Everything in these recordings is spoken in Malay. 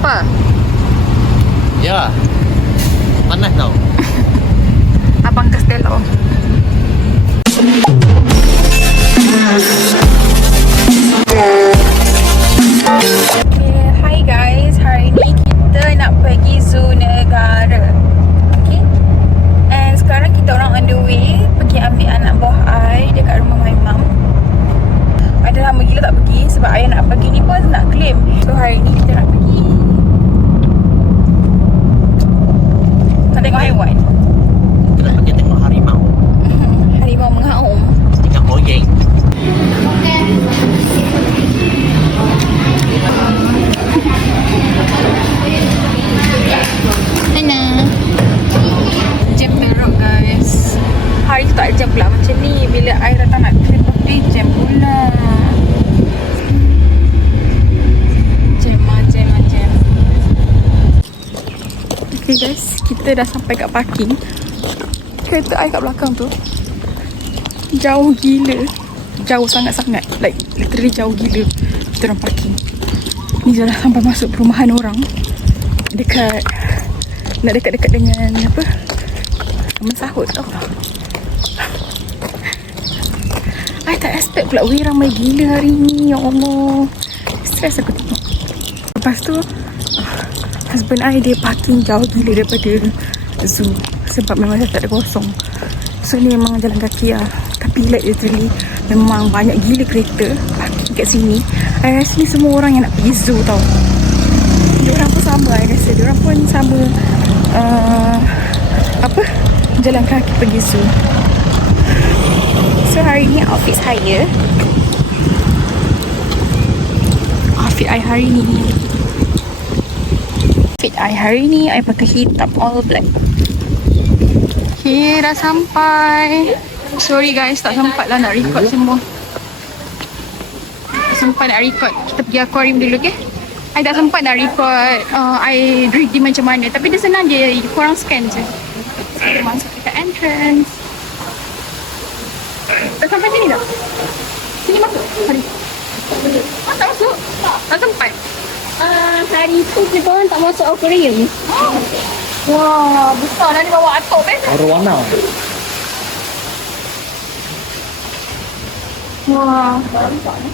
Apa? Ya. Panas tau. Abang Castello. Okay, hi guys. Hari ni kita nak pergi Zoo Negara. Okay. And sekarang kita orang on the way pergi ambil anak buah I dekat rumah my mum. Ada lama gila tak pergi sebab ayah nak pergi ni pun nak claim. So hari ni kita nak pergi. Nak tengok haiwan. Kita nak pergi tengok harimau. Harimau mengaum. Tengok boyeng. Mana? Jam teruk guys. Hari tu tak ada jam pula macam ni. Bila air datang nak claim birthday, jam pula. Jam. Okay guys, kita dah sampai kat parking. Kereta air kat belakang tu jauh gila. Jauh sangat-sangat. Like literally jauh gila. Kita orang parking. Ni dah sampai masuk perumahan orang. Dekat nak dekat-dekat dengan apa? Taman Sahut tau. I tak expect pula weh ramai gila hari ni. Ya Allah. Stress aku tengok. Lepas tu husband I dia parking jauh gila daripada zoo. Sebab memang tak ada kosong. So ni memang jalan kaki lah. Tapi like literally memang banyak gila kereta parking kat sini. I rasa ni semua orang yang nak pergi zoo tau. Diorang pun sama, I rasa diorang pun sama jalan kaki pergi zoo. So hari ni outfit saya, outfit I hari ni I pakai hitam all black. Okay, dah sampai. Sorry guys, tak sempat lah nak record semua. Tak sempat nak record. Kita pergi aquarium dulu, okay? I tak sempat nak record I ready macam mana. Tapi dia senang je, korang scan je. So, kita masuk dekat entrance. Dah sampai sini tak? Sini masuk? Hari. Tak masuk? Tak sempat? Hari tu kita orang tak masuk aquarium. Wah, besar lah ni bawa atok kan? Arwana. Wah,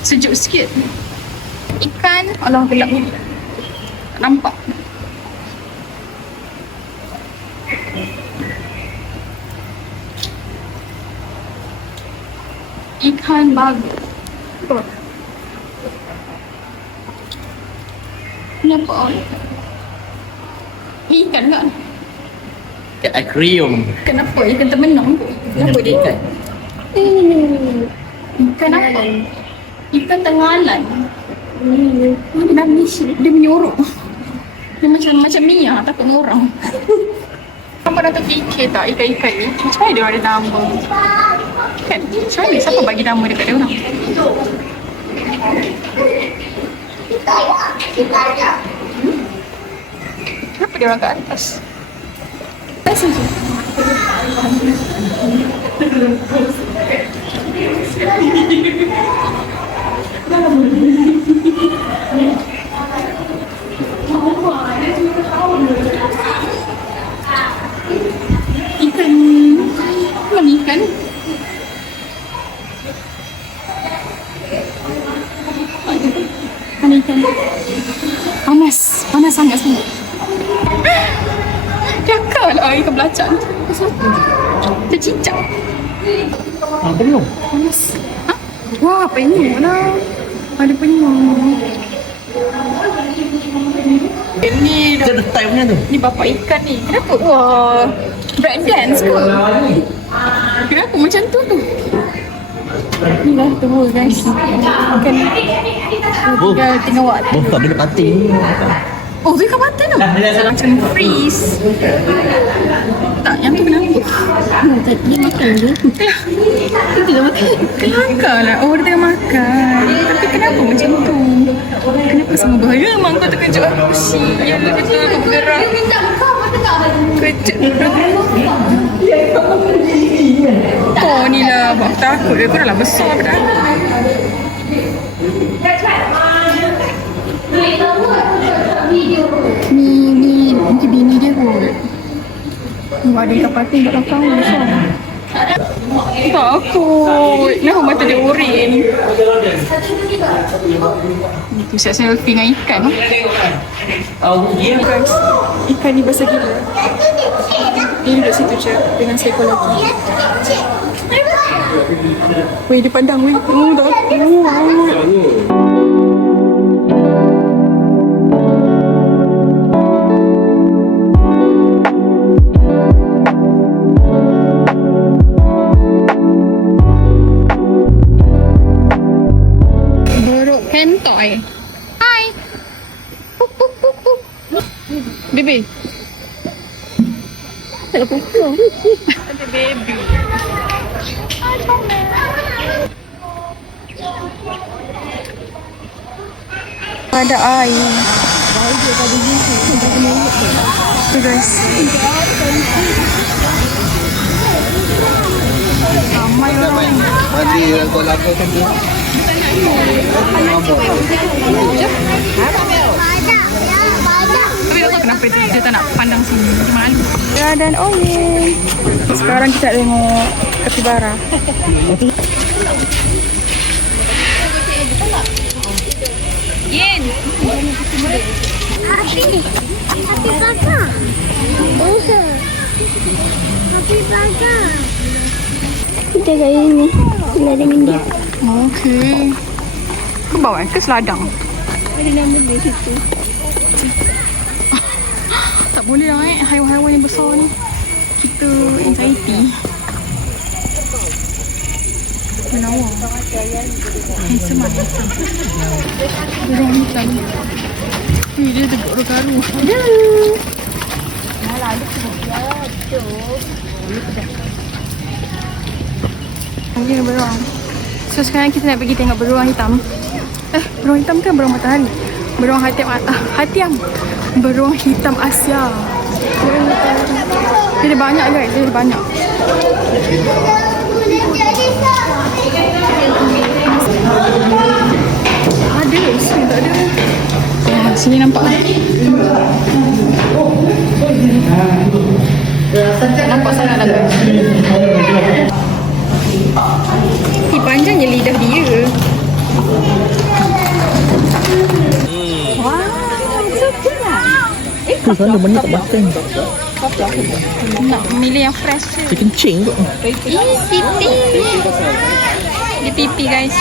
sejuk sikit. Ikan, alah gelap ni. Tak nampak. Ikan bagus. Apa? Kenapa? Ni ikan tak? Kat aquarium. Kenapa? Ikan termenung. Kenapa dia ikan? Ikan apa? Ikan tengalan. Dia nangis. Dia menyorok. Dia macam Mia takut dengan orang. Apa dah terfikir tak ikan-ikan ni? Macam mana dia ada nama? Kan? Macam mana? Siapa bagi nama dekat dia orang? Kenapa dia orang kat atas? Atas saja. Ikan. Mana ikan? Mana ikan? Panas sangat. Cakap lah ikan belacan. Tercicak. Belum. Panas. Ha? Wah, penyu lah. Ada penyu. Ni dah. Dia ada type punya tu. Ni bapak ikan ni. Kenapa? Wah. Break dance ke? Kenapa macam tu? Ni dah tua guys. Kan. Tinggal tengok waktu. Bukan bila patin. Oh, dia kat mata tu? Macam freeze. Tak, yang tu kenapa? Dia makan je. Dia tengah makan. Kelakar lah. Oh, dia tengah makan. Tapi kenapa macam tu? Kenapa semua bahaya? Mak kau terkejut aku. Sial lah betul aku bergerak. Kejut dah. Kau ni lah buat aku takut. Kau dah lah besar dah. Video ada ikan patin kat belakang. Takut. Kenapa mata dia urin? Itu siap selfie dengan ikan. Guys, ikan ni besar gila. Dia duduk situ je dengan seekor lagi. Weh, dia pandang weh. Oh, takut. Hentai. Hai. Puk puk puk puk. Baby. Tak pukul. Ada baby. Ada air. Tu guys. Ramai orang. Mandi kalau apa kan tu? Tapi tak tahu kenapa dia tak nak pandang sini. Macam mana? Dan Oyen. Sekarang kita tengok kapibara. Yen. Happy Plaza. Oh. Happy Plaza. Kita kat ini. Ladang India. Okey. Ke bawah ke seladang? Ada nama dia situ. Tak boleh lah haiwan-haiwan yang besar ni. Kita anxiety. Menawa. Handsome lah, handsome. Burung hitam. Wih, dia tegak garu. Ya. Ini beruang. So sekarang kita nak pergi tengok beruang hitam. Beruang hitam kan beruang matahari. Beruang hatiam. Beruang hitam Asia. Dia ada banyak guys, dia ada banyak. Ada, sini tak ada. Sini nampak. Nampak sangat lah guys. Panjangnya lidah dia. Wow, so cute. Tu sana benda tak batang. Nak milih yang fresh je. Dia kencing tu. Pipi. Dia pipi guys.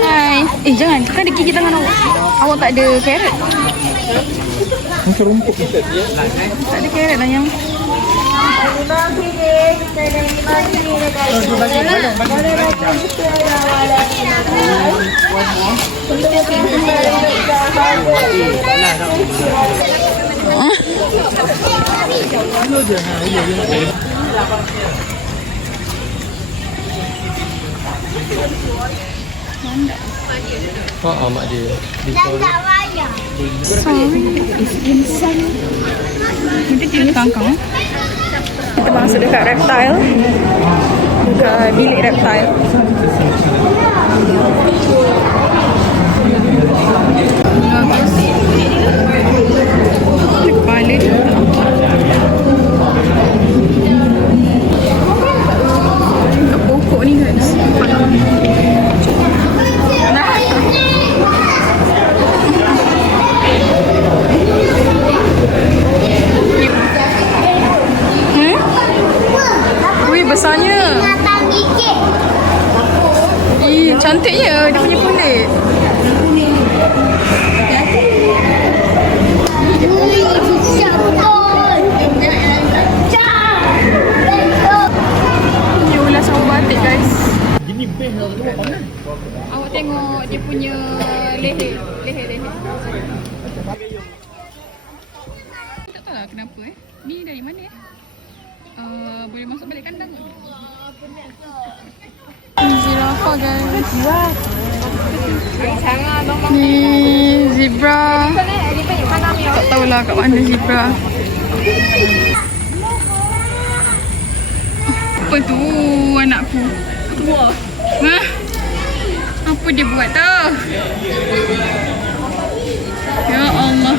Hai. Jangan, kan ada gigi tangan awak. Awak tak ada carrot. Macam rumput. Tak ada carrot lah yang. Mak dia. Sorry. Nanti dia kangkang. Kita masuk dekat reptile. Dekat bilik reptile. Kepala dia tak nampak. Dekat pokok ni guys. Besarnya. Cantiknya dia punya kulit. Dia ulas sama batik guys. Gini best lah tu apa? Awak tengok dia punya leher. Tak tahu lah kenapa Ni dari mana boleh masuk balik kandang. Zirafa guys. Ni zebra. Tak tahulah kat mana zebra. Apa tu anakku? Hah? Apa dia buat tu? Ya Allah.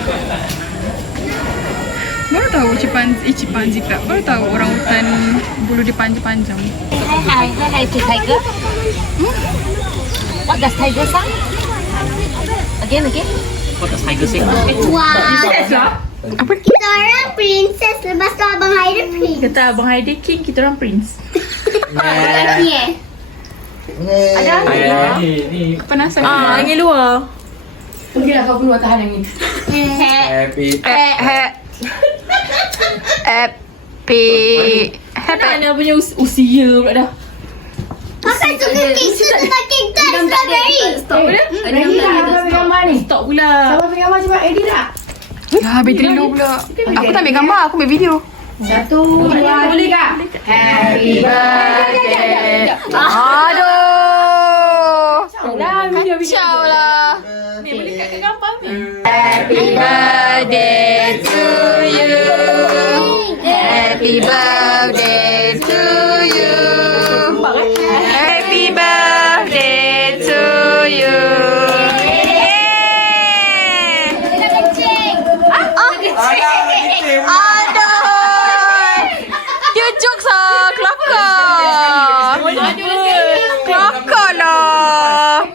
Baru tahu tahu chimpanzee pula. Baru tahu orang hutan bulu dia panjang-panjang. Hi, tiger. What does tiger say? Again. What does tiger say? Wow. Apa? Kita orang princess, lepas tu Abang Haider prince. Kata Abang Haider king, kita orang prince. Lagi Ada? Ni. Penasaran. Angin luar. Happy. Mana punya usia pula dah. Makan suka kek, suka kek dan strawberry. Stop pula. Stop pula. Ya, bateri low pula. Aku tak ambil gambar, aku ambil video. 1, 2, 3. Happy birthday. Aduh. Kacau lah. Ni boleh kat gambar ni. Happy birthday to you. Happy birthday to you. Happy birthday to you. Aduh. Dia jokes lah. Kelakar. Kelakar lah.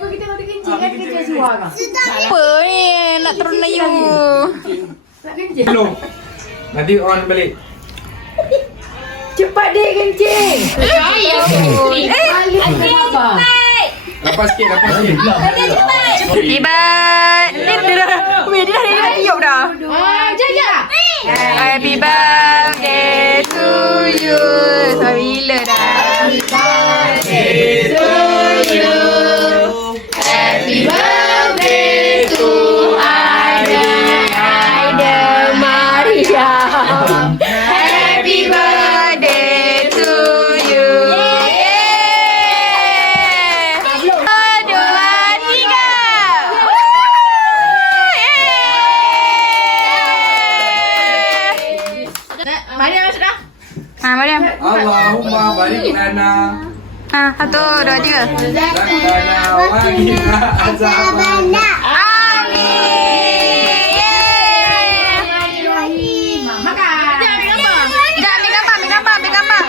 Apa ni? Nak turun layu. Belum. Nanti on balik. Lepas sikit. Happy birthday. Dia dah tiup dah. Happy birthday to you. Bila dah. Happy birthday to you. Happy birthday to Aida Maria. Happy birthday to you. Dua, tiga. Mariam sudah. Mariam. Allahumma barik lana. Satu, dua, tiga. Rabbana wa qina azabannar. Amin. Ambil gambar.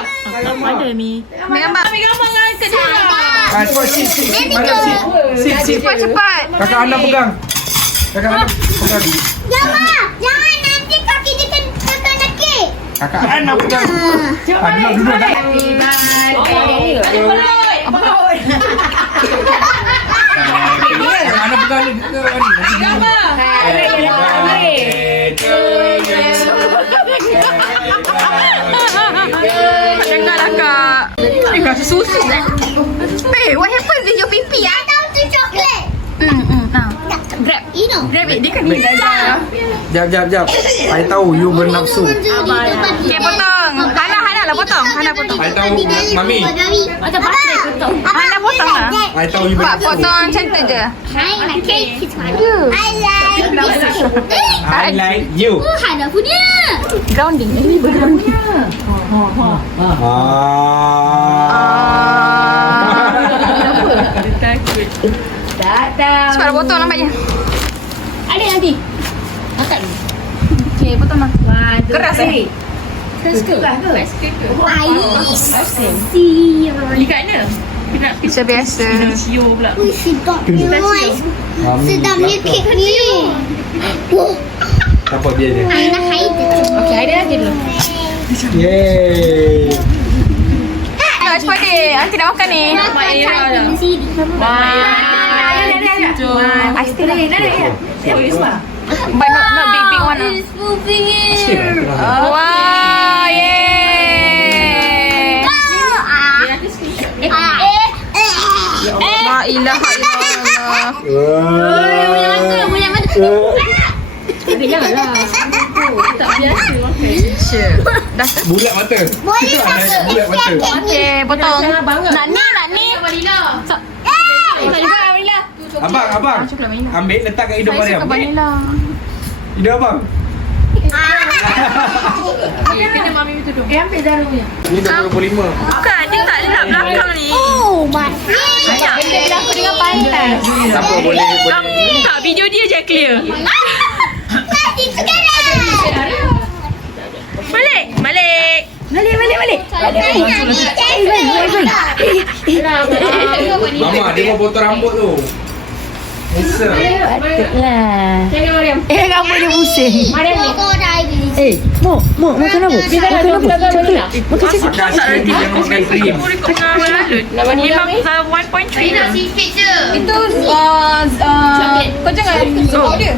Ada mi. Ambil gambar. Angkat dia. Cepat sit. Mana sit? Cepat. Kakak Ana pegang. Jangan nanti kaki dia kena kek. Kakak Ana pegang. Duduk. Happy birthday. Ada perut. Kakak Ana pegang ni. Gambar. Dengarlah kak. Rasa susu. What happened with your pipi? I tahu tu coklat. Now. Grab. Grab it. Dia kan ni dah. Jap. I tahu you bernafsu. Okay, potong. Hana lah potong. Hana potong. I tahu Mami. Macam pasal potong. Hana potong lah. I tahu you Buat bernafsu. potong macam tu je. I like this one. I like this one. I like you. Hana punya. Grounding. Ini bergrounding. Cepat potong lambatnya. Ada nanti. Makan. Okay, potong lah. Keras eh? Ais. Ikat mana? Nak Macam biasa. Cio pula. Ui, sedapnya. Sedapnya kek ni. Apa biar dia? I nak Haider. Okey, Haider lagi dulu. Yeay. Cepat deh. Nanti nak makan ni. Makan cantik di sini. I still like but not big one. It's moving in. Wow, yay. La ilaha illallah. Boleh mata. Tapi janganlah. Tak biasa makan. Dah. Bulat mata. Boleh satu. Bulat mata. Okay, potong. Jangan banget. Nak ni. Vanilla. Tak juga Vanilla. Abang. Ambil letak kat hidung Saya Mariam. suka vanilla. Hidung abang. Kena mami tutup. Ambil darah punya. Ni 25. Bukan, dia tak lap belakang ni. Oh, masih. Benda berlaku dengan pantas. Siapa boleh Tak, video dia je clear. Masih sekarang. Malik. Malik. Mama, dia mau potong rambut tu. Besar. Jangan Mariam. Rambut dia pusing. Mariam ni. Makan apa? Makan apa? Makan sikit jangan makan krim. Nama ni apa? 1.3 Nak sikit je. Itu kau jangan zoom dia.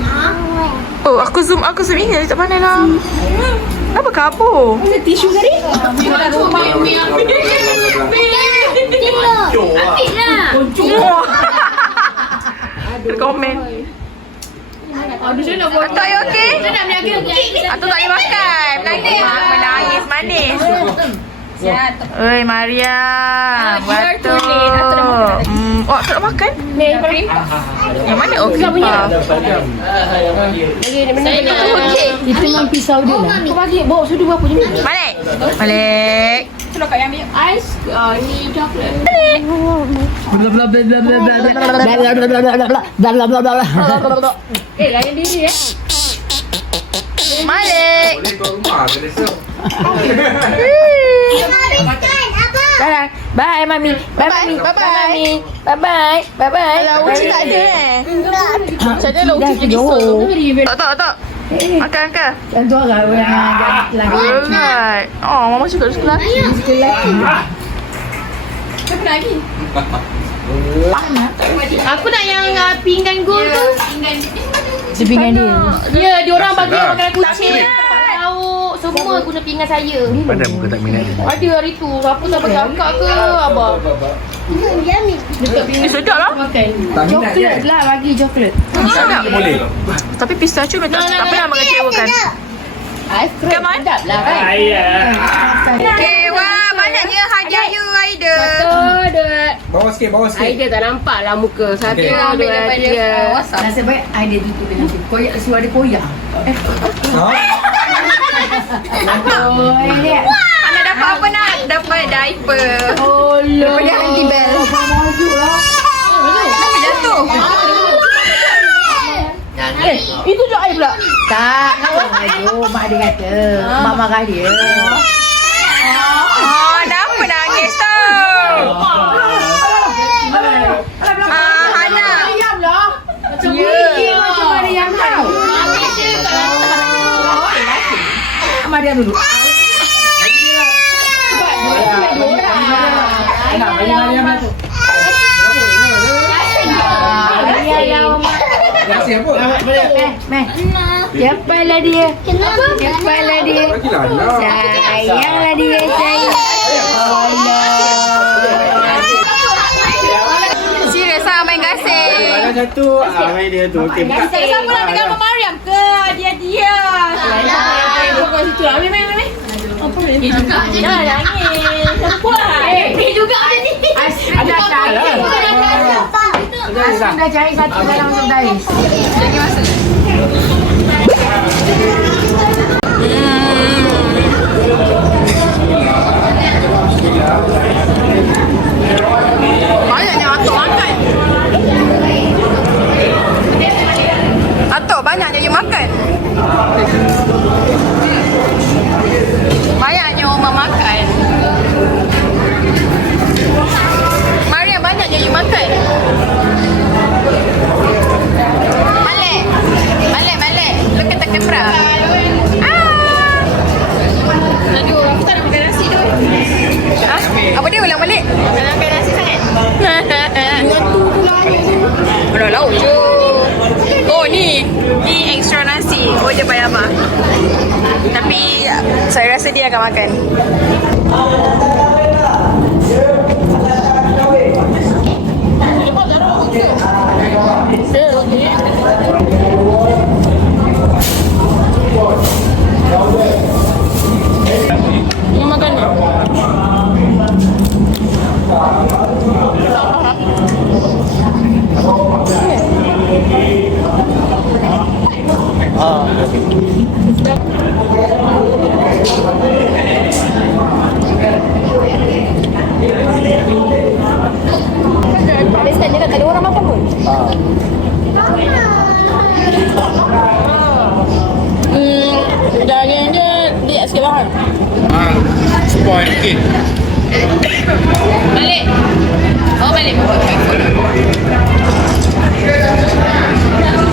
Oh, aku zoom ini tak pandai lah. Apa kabur? Ada tisu tadi? Komen. Aduh, saya nak buat. Atuk, you okay? Saya nak berniaga. Atuk tak boleh makan. Menangis manis. Oi, Maria. Batuk. Oh, Atuk nak makan? Ni, Mariam. Yang mana? Oh, kelapa. Saya nak Itu memang pisau dia lah. Kau bagi bawa sudu berapa je ni? Balik. Balik. Tolong kat yang ambil. Ais. Ni coklat. Layan diri Balik. Boleh kau rumah kena serve. Sekarang. Bye, Mami. Bye, Mami. Bye-bye. Bye-bye. Bye-bye. Kalau Uci tak ada Macam mana lah Uci jadi so? Tak. Makan ke? Dan tu orang yang lagi. Alright. Oh, Mama suka sekolah. Siapa lagi? Aku nak yang pinggan gold tu. Sepingan dia. Ya, diorang bagi makanan kucing. Lauk, semua guna pinggan saya. Padahal muka tak minat dia. Ada hari tu. Siapa tak bagi akak ke abang? Dekat pinggan. Sedap lah. Tak minat dia. Coklat lah bagi coklat. Tak boleh. Tapi pistachio tak pernah mengecewakan. Aiskrim Come on. sedap lah kan. Okay, wah, banyaknya hadiah you, Aida. Bawa sikit. Aida tak nampak lah muka. Satu, Okey. dua, tiga. Nasib baik idea tutup dengan tu. Koyak suara dia koyak. Ha? Mana dapat apa nak? Dapat diaper. Oh, Daripada Auntie Bell. Kenapa jatuh? Itu je air pula. Tak, aduh, mak dia kata. Mak marah dia. Oh, kenapa nangis tau? Hana. Ayam lah. Macam ayam tau. Mak dia dulu. Terima kasih apa? Meh. Siapalah dia? Kenapa? Siapalah dia? Bagilah lah. Sayanglah dia, sayang. Serius lah main gasing. Ada satu, main dia tu. Okey, buka. Siapa nak pegang Mama Mariam ke? Dia. Bukan situ lah. Ambil. Apa ni? Dia juga je ni. Jangan nangis. Puas. Dia juga je ni. Aiskrim dah cari. Aiskrim dah cari satu dalam untuk guys. Lagi masuk. Banyaknya Atok makan. Atok banyaknya you makan. Banyaknya Oma makan. Maria banyaknya you makan. Malik. Look at the camera. Aduh, aku tak nak makan nasi tu. Ha? Apa dia ulang balik? Tak nak makan nasi sangat. Ada lauk je. Oh ni extra nasi. Oh dia bayar apa? Tapi saya rasa dia akan makan. Mau makan ni? Biasanya tak ada orang makan pun. Daging dia sikit lah. point. Okay. Balik. Oh, balik.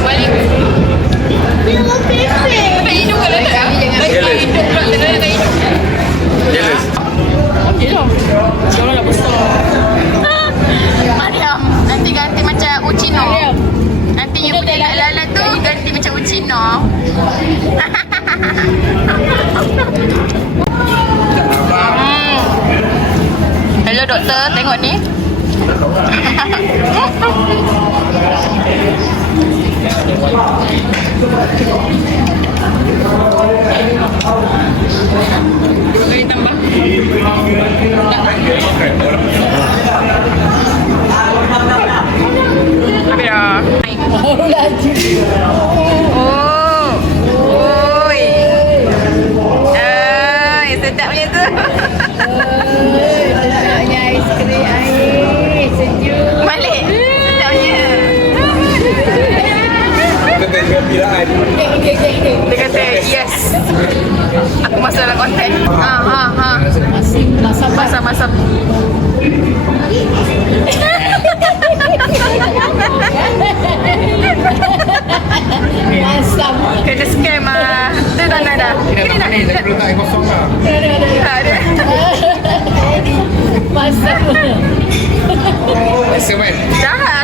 Balik. Tak hidup ke tak? Tak hidup pula. Tak hidup. Jealous. Okey lah. Jangan nak besar. Mariam, nanti ganti macam Uchino. Nanti you punya Lala tu ganti macam Uchino. Hello doktor, tengok ni. Boleh tambah. Habis dah. Oh. Oi. Sedap punya tu. Sedapnya aiskrim air sejuk. Balik. Sedapnya. Kita tengok piraan. Dia kata yes. Aku masuk dalam konten. Ha. Masam. Masam. Kena scam ah. Dah. Ini tak ni, saya letak yang kosong lah. Ada. Masam. Rasa kan? Jahat.